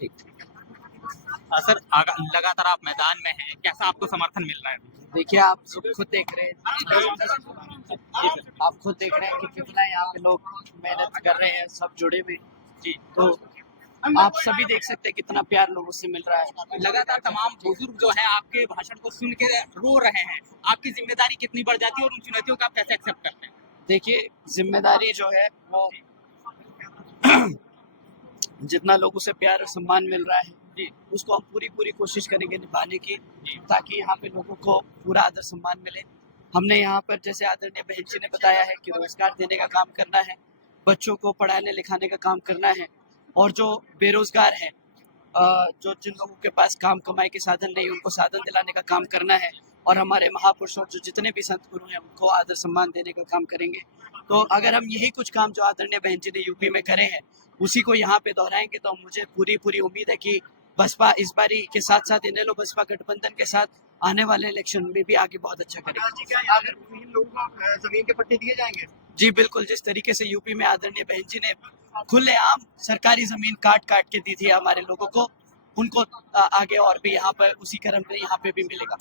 ठीक। सर लगातार आप मैदान में हैं, कैसा आपको समर्थन मिल रहा है? देखिए, आप सब खुद देख रहे हैं, आप खुद देख रहे हैं कि कितना यहाँ पे लोग मेहनत कर रहे हैं, सब जुड़े हुए। जी, तो आप सभी देख सकते हैं कितना प्यार लोगों से मिल रहा है। लगातार तमाम बुजुर्ग जो हैं आपके भाषण को सुन के रो रहे हैं। आपकी जिम्मेदारी कितनी बढ़ जाती है और उन चुनौतियों को आप कैसे एक्सेप्ट करते हैं? देखिए, जिम्मेदारी जो है वो जितना लोगों से प्यार और सम्मान मिल रहा है, जी, उसको हम पूरी पूरी कोशिश करेंगे निभाने की, जी, ताकि यहाँ पे लोगों को पूरा आदर सम्मान मिले। हमने यहाँ पर, जैसे आदरणीय बहन जी ने बताया है, कि रोजगार देने का काम करना है, बच्चों को पढ़ाने लिखाने का काम करना है, और जो बेरोजगार हैं, जो जिन लोगों के पास काम कमाई के साधन नहीं, उनको साधन दिलाने का काम करना है, और हमारे महापुरुषों जो जितने भी संत गुरु हैं उनको आदर सम्मान देने का काम करेंगे। तो अगर हम यही कुछ काम जो आदरणीय बहन जी ने यूपी में करे हैं उसी को यहाँ पे दोहराएंगे, तो मुझे पूरी पूरी उम्मीद है कि बसपा इस बारी के साथ साथ इनेलो बसपा गठबंधन के साथ आने वाले इलेक्शन में भी आगे बहुत अच्छा करेगी। अगर इन लोगों को जमीन के पट्टे दिए जाएंगे? जी बिल्कुल, जिस तरीके से यूपी में आदरणीय बहन जी ने खुलेआम सरकारी जमीन काट काट के दी थी हमारे लोगों को, उनको आगे और भी यहाँ पर उसी क्रम में यहाँ पे भी मिलेगा।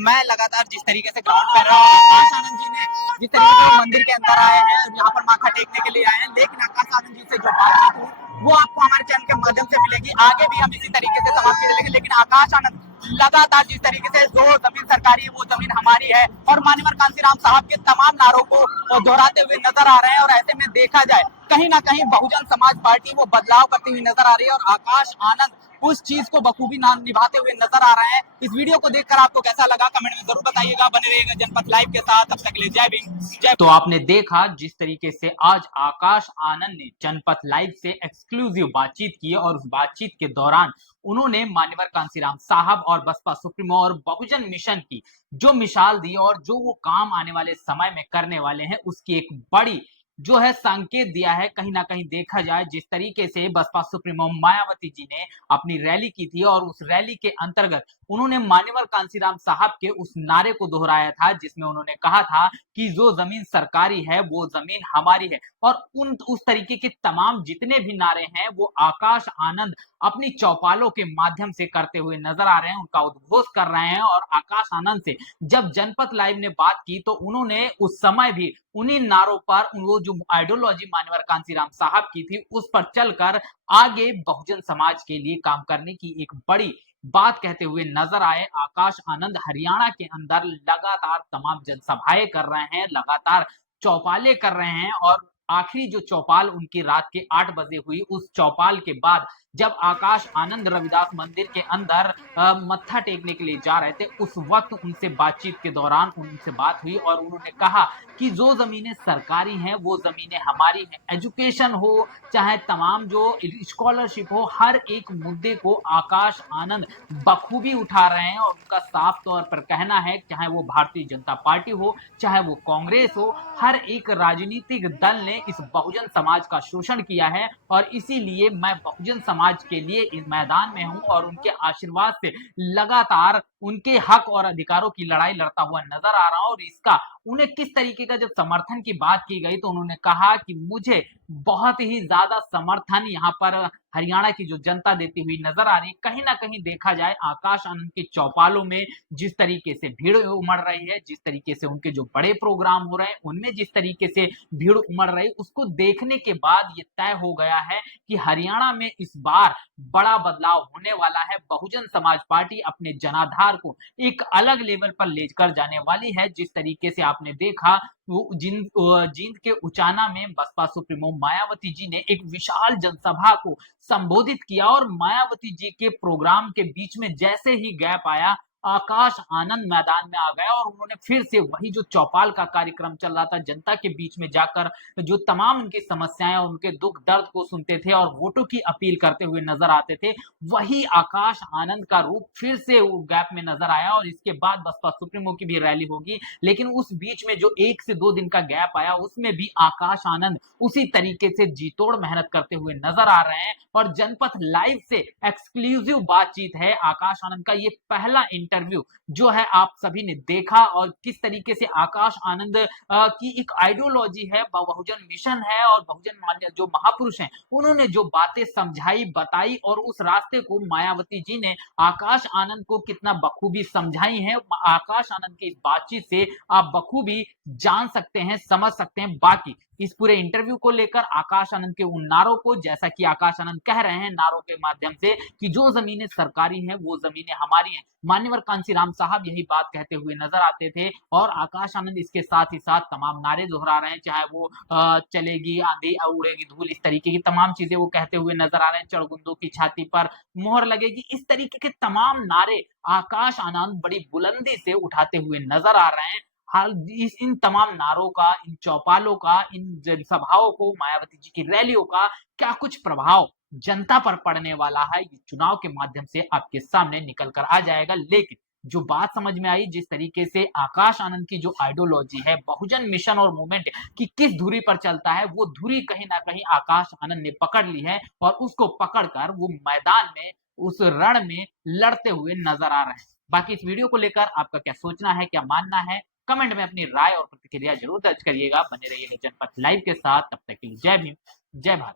मैं लगातार जिस तरीके से ग्राउंड पे रहा हूं, आकाश आनंद जी ने जिस तरीके से वो मंदिर के अंदर आए हैं, यहाँ पर माथा टेकने के लिए आए हैं, लेकिन आकाश आनंद जी से जो बातचीत हुई वो आपको हमारे चैनल के माध्यम से मिलेगी। आगे भी हम इसी तरीके से तमाम चीजें लेंगे, लेकिन आकाश आनंद लगातार जिस तरीके से जो जमीन सरकारी है वो जमीन हमारी है और माननीय कांशीराम साहब के तमाम नारों को दोहराते हुए नजर आ रहे हैं। और ऐसे में देखा जाए कहीं ना कहीं बहुजन समाज पार्टी वो बदलाव करती हुई नजर आ रही है और आकाश आनंद उस चीज को बखूबी निभाते हुए नजर आ रहे हैं। इस वीडियो को देखकर आपको कैसा लगा कमेंट में जरूर बताइएगा। बने रहिएगा जनपथ लाइव के साथ, तब तक के लिए जय भीम जय। तो आपने देखा जिस तरीके से आज आकाश आनंद ने जनपथ लाइव से एक्सक्लूसिव बातचीत की और उस बातचीत के दौरान उन्होंने मान्यवर कांशीराम साहब और बसपा सुप्रीमो और बहुजन मिशन की जो मिसाल दी और जो वो काम आने वाले समय में करने वाले हैं उसकी एक बड़ी जो है संकेत दिया है। कहीं ना कहीं देखा जाए जिस तरीके से बसपा सुप्रीमो मायावती जी ने अपनी रैली की थी और उस रैली के अंतर्गत उन्होंने मान्यवर कांशीराम साहब के उस नारे को दोहराया था जिसमें उन्होंने कहा था कि जो जमीन सरकारी है वो जमीन हमारी है। और उस तरीके के तमाम जितने भी नारे हैं वो आकाश आनंद अपनी चौपालों के माध्यम से करते हुए नजर आ रहे हैं, उनका उद्घोष कर रहे हैं। और आकाश आनंद से जब जनपथ लाइव ने बात की तो उन्होंने उस समय भी उन्हीं नारों पर वो जो आइडियोलॉजी मान्यवर कांशीराम साहब की थी उस पर चलकर आगे बहुजन समाज के लिए काम करने की एक बड़ी बात कहते हुए नजर आए। आकाश आनंद हरियाणा के अंदर लगातार तमाम जनसभाएं कर रहे हैं, लगातार चौपाले कर रहे हैं और आखिरी जो चौपाल उनकी रात के 8 बजे हुई उस चौपाल के बाद जब आकाश आनंद रविदास मंदिर के अंदर मत्था टेकने के लिए जा रहे थे उस वक्त उनसे बातचीत के दौरान उनसे बात हुई और उन्होंने कहा कि जो जमीनें सरकारी हैं वो जमीनें हमारी हैं। एजुकेशन हो चाहे तमाम जो स्कॉलरशिप हो, हर एक मुद्दे को आकाश आनंद बखूबी उठा रहे हैं और उनका साफ तौर पर कहना है चाहे वो भारतीय जनता पार्टी हो चाहे वो कांग्रेस हो, हर एक राजनीतिक दल ने इस बहुजन समाज का शोषण किया है और इसीलिए मैं बहुजन समाज के लिए इस मैदान में हूं और उनके आशीर्वाद से लगातार उनके हक और अधिकारों की लड़ाई लड़ता हुआ नजर आ रहा हूं। और इसका उन्हें किस तरीके का जब समर्थन की बात की गई तो उन्होंने कहा कि मुझे बहुत ही ज्यादा समर्थन यहाँ पर हरियाणा की जो जनता देती हुई नजर आ रही है। कहीं ना कहीं देखा जाए आकाश आनंद के चौपालों में जिस तरीके से भीड़ उमड़ रही है, जिस तरीके से उनके जो बड़े प्रोग्राम हो रहे हैं उनमें जिस तरीके से भीड़ उमड़ रही, उसको देखने के बाद ये तय हो गया है कि हरियाणा में इस बार बड़ा बदलाव होने वाला है। बहुजन समाज पार्टी अपने जनाधार को एक अलग लेवल पर लेकर जाने वाली है। जिस तरीके से आपने देखा वो जींद के उचाना में बसपा सुप्रीमो मायावती जी ने एक विशाल जनसभा को संबोधित किया और मायावती जी के प्रोग्राम के बीच में जैसे ही गैप आया आकाश आनंद मैदान में आ गया और उन्होंने फिर से वही जो चौपाल का कार्यक्रम चल रहा था जनता के बीच में जाकर जो तमाम उनकी समस्याएं और उनके दुख दर्द को सुनते थे और वोटों की अपील करते हुए नजर आते थे, वही आकाश आनंद का रूप फिर से वो गैप में नजर आया। और इसके बाद बसपा सुप्रीमो की भी रैली होगी, लेकिन उस बीच में जो 1 से 2 दिन का गैप आया उसमें भी आकाश आनंद उसी तरीके से जी तोड़ मेहनत करते हुए नजर आ रहे हैं। और जनपथ लाइव से एक्सक्लूसिव बातचीत है, आकाश आनंद का ये पहला इंटरव्यू जो है आप सभी ने देखा और किस तरीके से आकाश आनंद की एक आइडियोलॉजी है, बहुजन मिशन है और बहुजन मान्य जो महापुरुष हैं उन्होंने जो बातें समझाई बताई और उस रास्ते को मायावती जी ने आकाश आनंद को कितना बखूबी समझाई है। आकाश आनंद की इस बातचीत से आप बखूबी जान सकते हैं, समझ सकते हैं। बाकी इस पूरे इंटरव्यू को लेकर आकाश आनंद के उन नारों को, जैसा कि आकाश आनंद कह रहे हैं नारों के माध्यम से कि जो जमीनें सरकारी हैं वो जमीनें हमारी हैं, मान्यवर कांसीराम साहब यही बात कहते हुए नजर आते थे। और आकाश आनंद इसके साथ ही साथ तमाम नारे दोहरा रहे हैं, चाहे वो चलेगी आंधी उड़ेगी धूल, इस तरीके की तमाम चीजें वो कहते हुए नजर आ रहे हैं। चढ़गुंदों की छाती पर मोहर लगेगी, इस तरीके के तमाम नारे आकाश आनंद बड़ी बुलंदी से उठाते हुए नजर आ रहे हैं। हाल इन तमाम नारों का, इन चौपालों का, इन जनसभाओं को, मायावती जी की रैलियों का क्या कुछ प्रभाव जनता पर पड़ने वाला है, ये चुनाव के माध्यम से आपके सामने निकल कर आ जाएगा। लेकिन जो बात समझ में आई, जिस तरीके से आकाश आनंद की जो आइडियोलॉजी है, बहुजन मिशन और मूवमेंट की किस धुरी पर चलता है, वो धुरी कहीं ना कहीं आकाश आनंद ने पकड़ ली है और उसको पकड़कर वो मैदान में, उस रण में लड़ते हुए नजर आ रहे हैं। बाकी इस वीडियो को लेकर आपका क्या सोचना है, क्या मानना है, कमेंट में अपनी राय और प्रतिक्रिया जरूर दर्ज करिएगा। बने रहिएगा जनपथ लाइव के साथ, तब तक के लिए जय भीम, जय भारत।